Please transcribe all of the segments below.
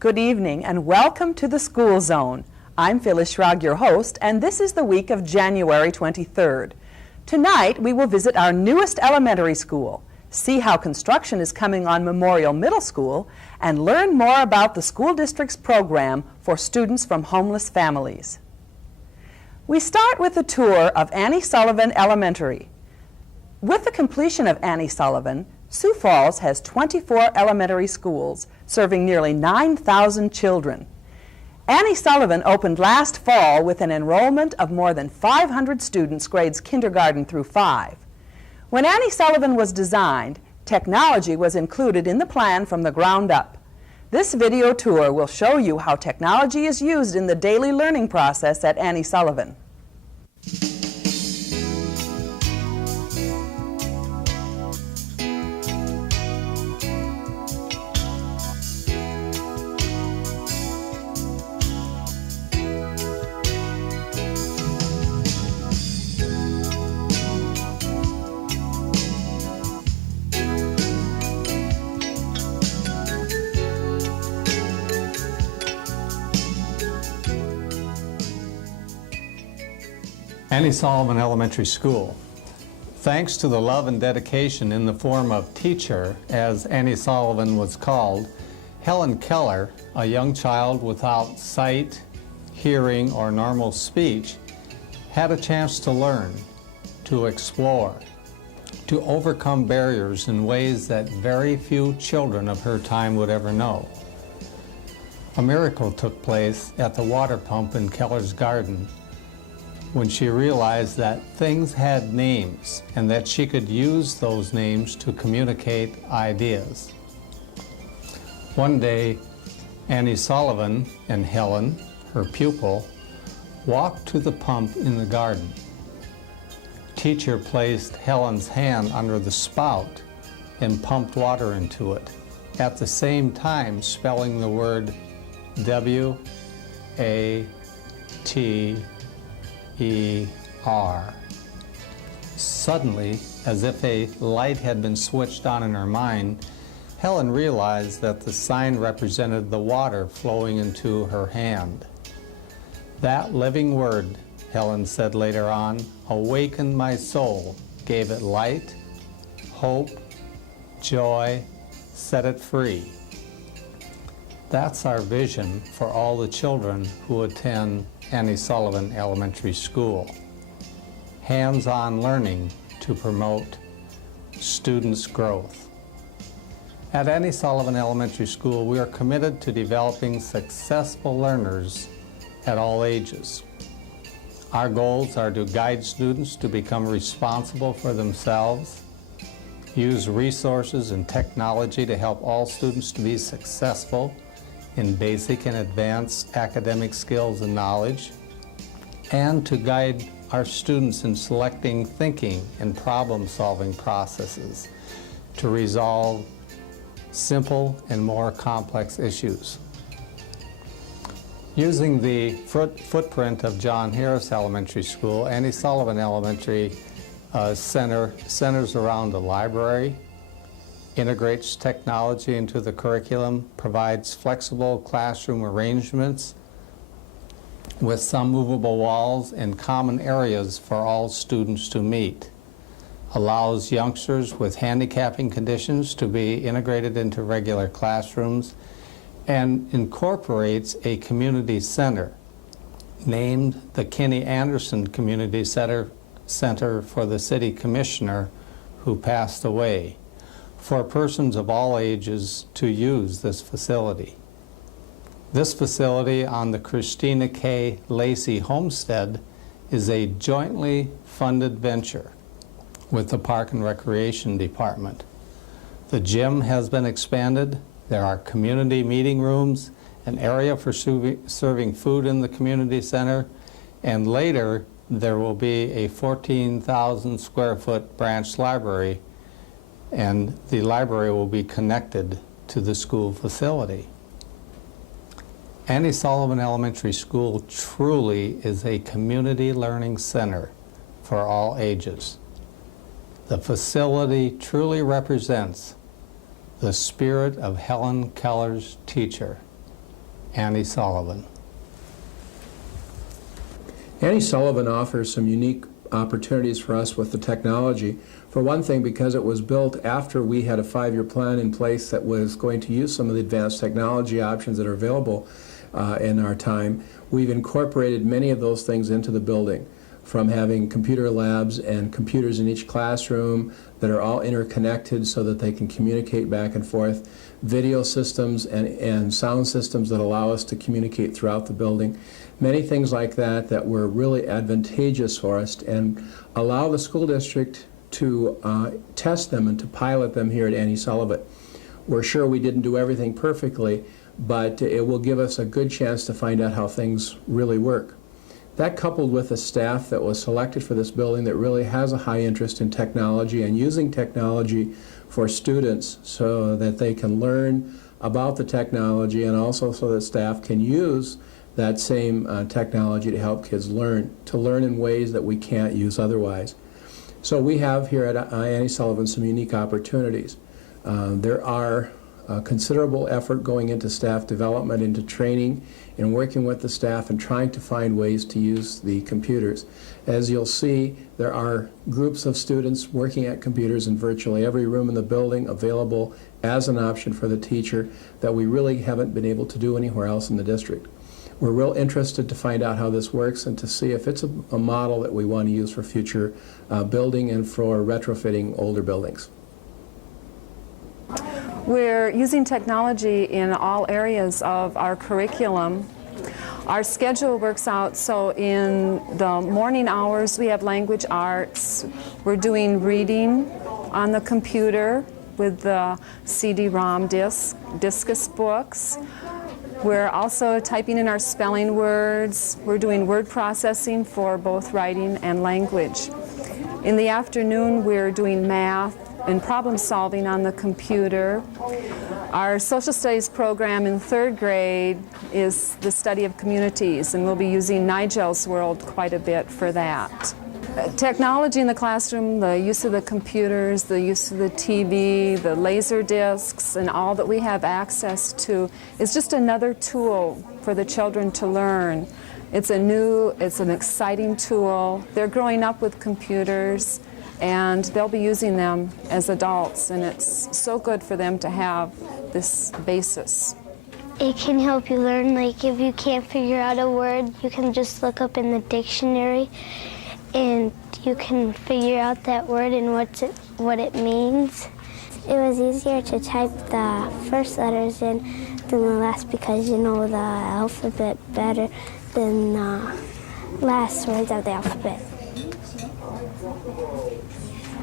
Good evening and welcome to the School Zone. I'm Phyllis Schrag, your host, and this is the week of January 23rd. Tonight we will visit our newest elementary school, see how construction is coming on Memorial Middle School, and learn more about the school district's program for students from homeless families. We start with a tour of Anne Sullivan Elementary. With the completion of Anne Sullivan, Sioux Falls has 24 elementary schools serving nearly 9,000 children. Anne Sullivan opened last fall with an enrollment of more than 500 students grades kindergarten through 5. When Anne Sullivan was designed, technology was included in the plan from the ground up. This video tour will show you how technology is used in the daily learning process at Anne Sullivan. Anne Sullivan Elementary School. Thanks to the love and dedication in the form of teacher, as Anne Sullivan was called, Helen Keller, a young child without sight, hearing, or normal speech, had a chance to learn, to explore, to overcome barriers in ways that very few children of her time would ever know. A miracle took place at the water pump in Keller's garden when she realized that things had names and that she could use those names to communicate ideas. One day, Anne Sullivan and Helen, her pupil, walked to the pump in the garden. Teacher placed Helen's hand under the spout and pumped water into it, at the same time spelling the word W-A-T-E-R. Suddenly, as if a light had been switched on in her mind, Helen realized that the sign represented the water flowing into her hand. That living word, Helen said later on, awakened my soul, gave it light, hope, joy, set it free. That's our vision for all the children who attend Anne Sullivan Elementary School. Hands-on learning to promote students' growth. At Anne Sullivan Elementary School, we are committed to developing successful learners at all ages. Our goals are to guide students to become responsible for themselves, use resources and technology to help all students to be successful in basic and advanced academic skills and knowledge, and to guide our students in selecting thinking and problem-solving processes to resolve simple and more complex issues. Using the footprint of John Harris Elementary School, Anne Sullivan Elementary centers around the library, integrates technology into the curriculum, provides flexible classroom arrangements with some movable walls and common areas for all students to meet, allows youngsters with handicapping conditions to be integrated into regular classrooms, and incorporates a community center named the Kenny Anderson Community Center for the City Commissioner who passed away, for persons of all ages to use this facility. This facility on the Christina K. Lacey Homestead is a jointly funded venture with the Park and Recreation Department. The gym has been expanded. There are community meeting rooms, an area for serving food in the community center, and later there will be a 14,000 square foot branch library, and the library will be connected to the school facility. Anne Sullivan Elementary School truly is a community learning center for all ages. The facility truly represents the spirit of Helen Keller's teacher, Anne Sullivan. Anne Sullivan offers some unique opportunities for us with the technology. For one thing, because it was built after we had a 5-year plan in place that was going to use some of the advanced technology options that are available in our time, we've incorporated many of those things into the building, from having computer labs and computers in each classroom that are all interconnected so that they can communicate back and forth, video systems and sound systems that allow us to communicate throughout the building. Many things like that that were really advantageous for us and allow the school district to test them and to pilot them here at Anne Sullivan. We're sure we didn't do everything perfectly, but it will give us a good chance to find out how things really work. That, coupled with a staff that was selected for this building that really has a high interest in technology and using technology for students so that they can learn about the technology, and also so that staff can use that same technology to help kids learn in ways that we can't use otherwise. So we have here at Anne Sullivan some unique opportunities. There are considerable effort going into staff development, into training, and working with the staff and trying to find ways to use the computers. As you'll see, there are groups of students working at computers in virtually every room in the building, available as an option for the teacher, that we really haven't been able to do anywhere else in the district. We're real interested to find out how this works and to see if it's a model that we want to use for future building and for retrofitting older buildings. We're using technology in all areas of our curriculum. Our schedule works out so in the morning hours we have language arts. We're doing reading on the computer with the CD-ROM discus books. We're also typing in our spelling words. We're doing word processing for both writing and language. In the afternoon, we're doing math and problem solving on the computer. Our social studies program in 3rd grade is the study of communities, and we'll be using Nigel's World quite a bit for that. Technology in the classroom, the use of the computers, the use of the TV, the laser discs, and all that we have access to is just another tool for the children to learn. It's an exciting tool. They're growing up with computers, and they'll be using them as adults, and it's so good for them to have this basis. It can help you learn, like if you can't figure out a word, you can just look up in the dictionary and you can figure out that word and what it means. It was easier to type the first letters in than the last because you know the alphabet better than the last words of the alphabet.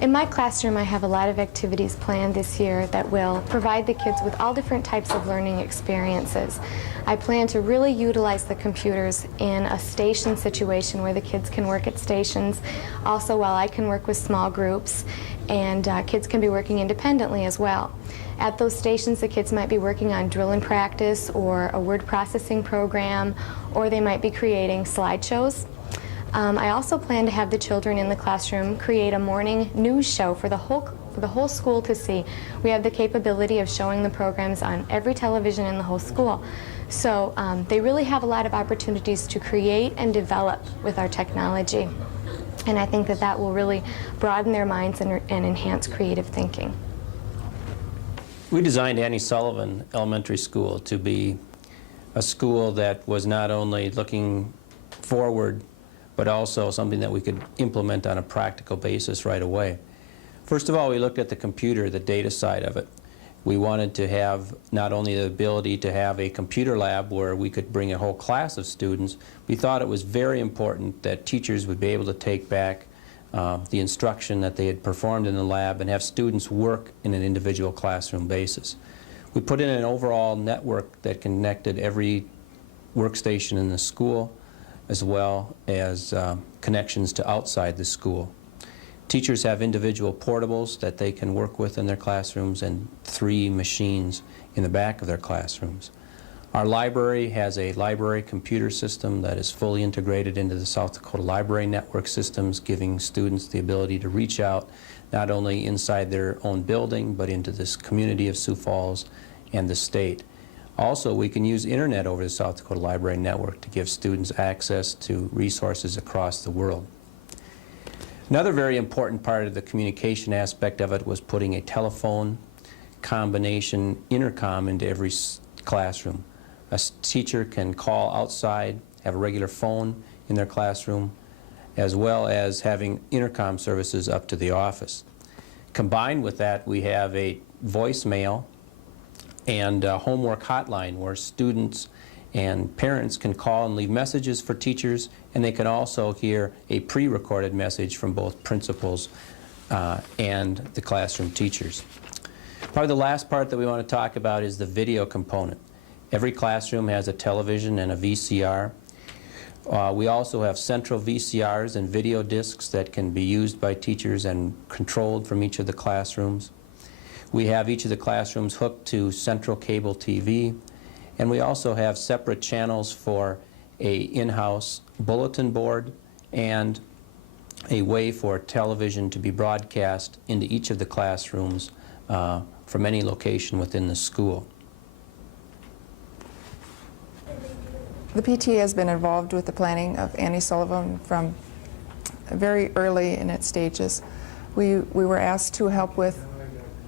In my classroom, I have a lot of activities planned this year that will provide the kids with all different types of learning experiences. I plan to really utilize the computers in a station situation where the kids can work at stations. Also, while I can work with small groups, and kids can be working independently as well. At those stations, the kids might be working on drill and practice or a word processing program, or they might be creating slideshows. I also plan to have the children in the classroom create a morning news show for the whole school to see. We have the capability of showing the programs on every television in the whole school. So they really have a lot of opportunities to create and develop with our technology. And I think that that will really broaden their minds and enhance creative thinking. We designed Anne Sullivan Elementary School to be a school that was not only looking forward, but also something that we could implement on a practical basis right away. First of all, we looked at the computer, the data side of it. We wanted to have not only the ability to have a computer lab where we could bring a whole class of students, we thought it was very important that teachers would be able to take back the instruction that they had performed in the lab and have students work in an individual classroom basis. We put in an overall network that connected every workstation in the school, as well as connections to outside the school. Teachers have individual portables that they can work with in their classrooms and 3 machines in the back of their classrooms. Our library has a library computer system that is fully integrated into the South Dakota Library Network systems, giving students the ability to reach out not only inside their own building, but into this community of Sioux Falls and the state. Also, we can use internet over the South Dakota Library Network to give students access to resources across the world. Another very important part of the communication aspect of it was putting a telephone combination intercom into every classroom. A teacher can call outside, have a regular phone in their classroom, as well as having intercom services up to the office. Combined with that, we have a voicemail and a homework hotline where students and parents can call and leave messages for teachers, and they can also hear a pre-recorded message from both principals and the classroom teachers. Probably the last part that we want to talk about is the video component. Every classroom has a television and a VCR. We also have central VCRs and video discs that can be used by teachers and controlled from each of the classrooms. We have each of the classrooms hooked to central cable TV, and we also have separate channels for a in-house bulletin board and a way for television to be broadcast into each of the classrooms from any location within the school. The PTA has been involved with the planning of Anne Sullivan from very early in its stages. We were asked to help with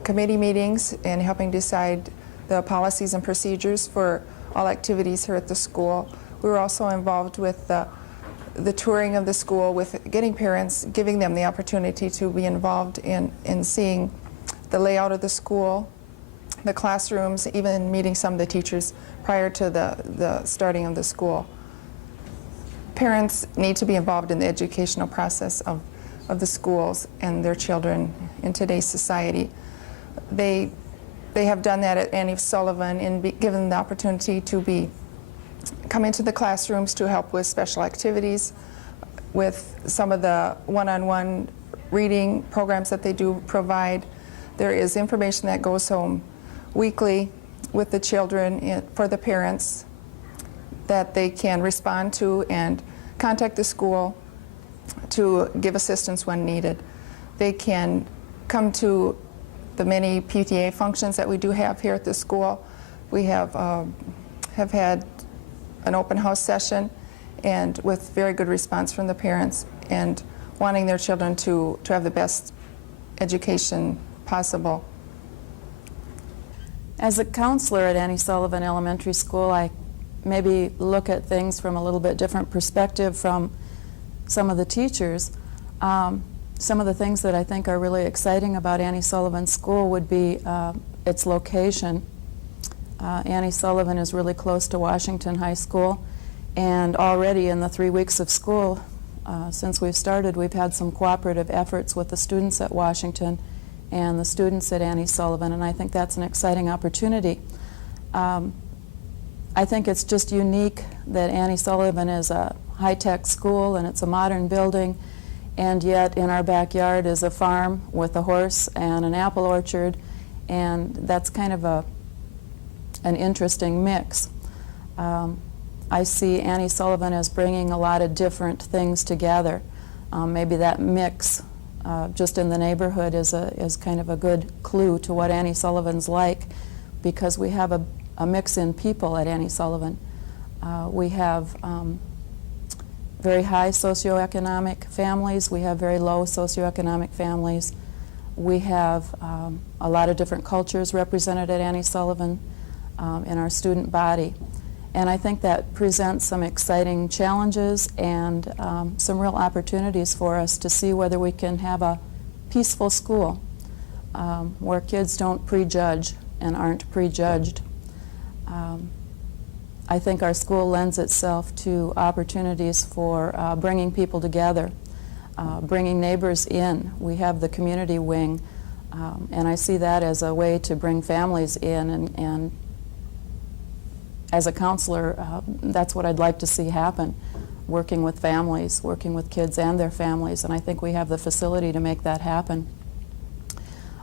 committee meetings and helping decide the policies and procedures for all activities here at the school. We were also involved with the touring of the school, with getting parents, giving them the opportunity to be involved in seeing the layout of the school, the classrooms, even meeting some of the teachers prior to the starting of the school. Parents need to be involved in the educational process of the schools and their children in today's society. They have done that at Anne Sullivan and given the opportunity to come into the classrooms to help with special activities, with some of the one-on-one reading programs that they do provide. There is information that goes home weekly with the children for the parents that they can respond to and contact the school to give assistance when needed. They can come to the many PTA functions that we do have here at the school. We have had an open house session, and with very good response from the parents and wanting their children to have the best education possible. As a counselor at Anne Sullivan Elementary School, I maybe look at things from a little bit different perspective from some of the teachers. Some of the things that I think are really exciting about Anne Sullivan School would be its location. Anne Sullivan is really close to Washington High School, and already in the 3 weeks of school since we've started, we've had some cooperative efforts with the students at Washington and the students at Anne Sullivan, and I think that's an exciting opportunity. I think it's just unique that Anne Sullivan is a high-tech school and it's a modern building, and yet in our backyard is a farm with a horse and an apple orchard, and that's kind of an interesting mix. I see Anne Sullivan as bringing a lot of different things together. Maybe that mix just in the neighborhood is kind of a good clue to what Anne Sullivan's like, because we have a mix in people at Anne Sullivan. We have very high socioeconomic families. We have very low socioeconomic families. We have a lot of different cultures represented at Anne Sullivan in our student body. And I think that presents some exciting challenges and some real opportunities for us to see whether we can have a peaceful school where kids don't prejudge and aren't prejudged. I think our school lends itself to opportunities for bringing people together, bringing neighbors in. We have the community wing, and I see that as a way to bring families in, and as a counselor, that's what I'd like to see happen, working with families, working with kids and their families, and I think we have the facility to make that happen.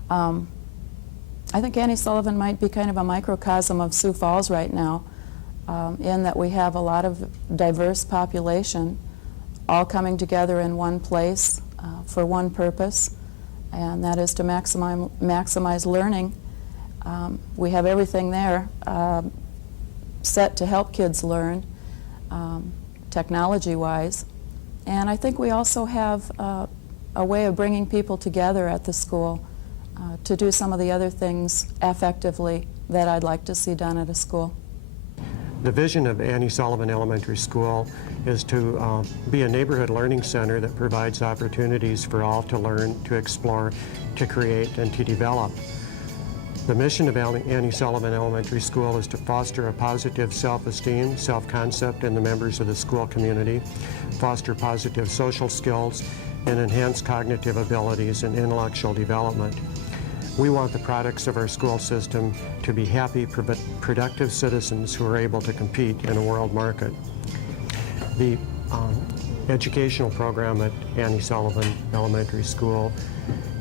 I think Anne Sullivan might be kind of a microcosm of Sioux Falls right now, in that we have a lot of diverse population all coming together in one place for one purpose, and that is to maximize learning. We have everything there. set to help kids learn, technology-wise. And I think we also have a way of bringing people together at the school to do some of the other things affectively that I'd like to see done at a school. The vision of Anne Sullivan Elementary School is to be a neighborhood learning center that provides opportunities for all to learn, to explore, to create, and to develop. The mission of Anne Sullivan Elementary School is to foster a positive self-esteem, self-concept in the members of the school community, foster positive social skills, and enhance cognitive abilities and intellectual development. We want the products of our school system to be happy, productive citizens who are able to compete in a world market. The educational program at Anne Sullivan Elementary School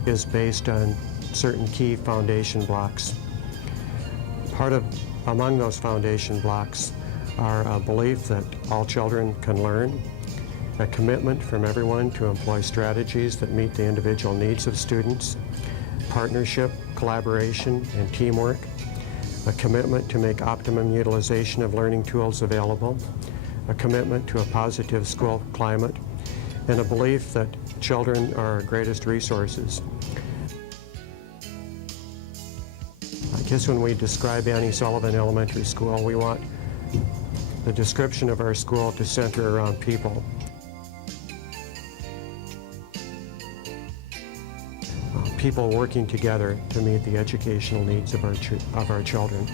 is based on certain key foundation blocks. Among those foundation blocks are a belief that all children can learn, a commitment from everyone to employ strategies that meet the individual needs of students, partnership, collaboration, and teamwork, a commitment to make optimum utilization of learning tools available, a commitment to a positive school climate, and a belief that children are our greatest resources. I guess when we describe Anne Sullivan Elementary School, we want the description of our school to center around people. People working together to meet the educational needs of our children.